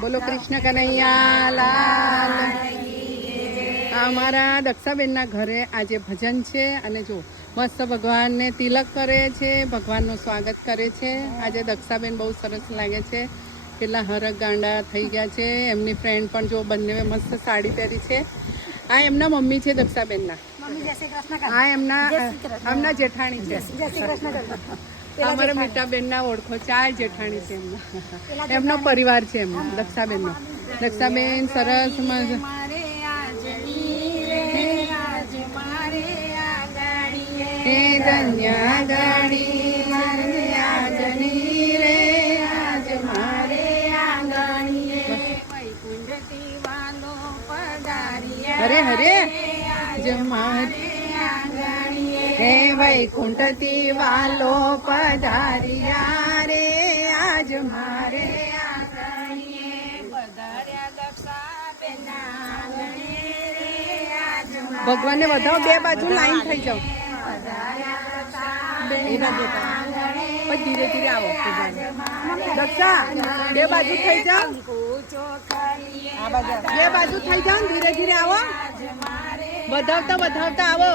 બોલો કૃષ્ણ કનૈયા લાલ. અમારા દક્ષાબેનના ઘરે આજે ભજન છે અને જો મસ્ત ભગવાનને તિલક કરે છે, ભગવાનનું સ્વાગત કરે છે. આજે દક્ષાબેન બહુ સરસ લાગે છે, કેટલા હરક ગાંડા થઈ ગયા છે. એમની ફ્રેન્ડ પણ જો બંને મસ્ત સાડી પહેરી છે. આ એમના મમ્મી છે દક્ષાબેનના. હા એમના જેઠાણી છે. અમારા મીઠાબેનના ઓળખો છે. આ જેઠાણી છે એમના, એમનો પરિવાર છે એમનો દક્ષાબેનનો. દક્ષાબેન સરસ ધન્યા ગાડી મારે આજની રે આજ મારે આંગણીએ વૈકુંઠથી વાલો પધાર્યા હરે હરે આજ મારે આંગણીએ હે વૈકુંઠથી વાલો પધાર્યા રે આજ મારે આંગણીએ પધાર્યા દક્ષાબેનના આંગણે રે આજ ભગવાનને વધાવો, બે બાજુ લાઈન થઈ જાઓ. ધીરે ધીરે આવો દક્ષા, બે બાજુ થઈ જાઓ, બે બાજુ થઈ જાઓ, ધીરે ધીરે આવો. વધાવતા વધાવતા આવો,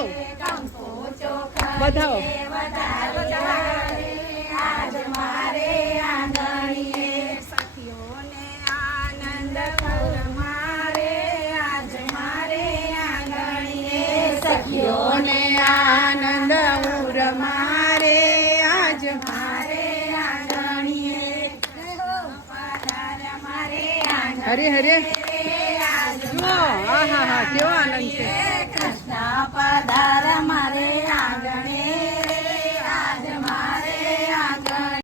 વધાવો. સખીઓને આનંદ ઉર મારે આજ મારે આંગણીએ હરે હરે જુઓ. હા હા હા, કેવો આનંદ છે. કૃષ્ણ પધાર મારે